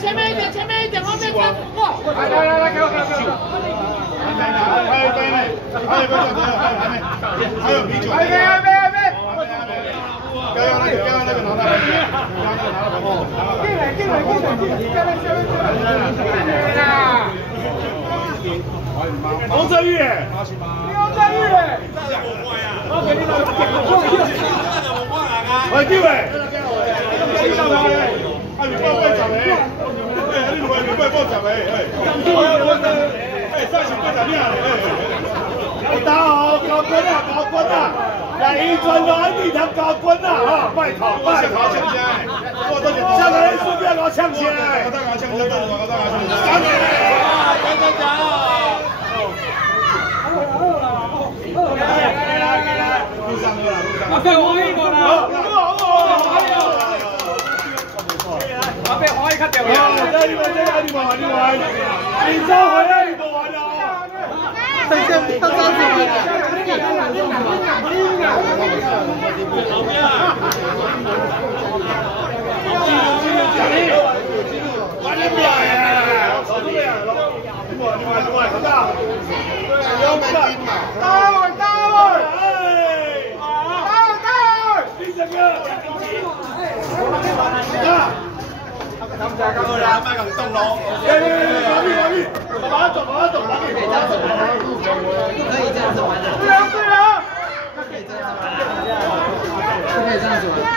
前面一点，后面看过。来，给我。还有杯呢，还有啤酒。还没。不要那个拿来。进来，洪振宇，喂，幾位？你幫我集嚟，你幫我集嚟，三千塊咩嚟？我打我教軍啊！第進來呢條教軍啊！拜託！上來順便攞槍先。阿飛可以過啦！阿飛可以 cut 掉佢。你玩，連收佢啊！你冇玩啊！对啊，不可以这样子玩的。不可以这样子玩。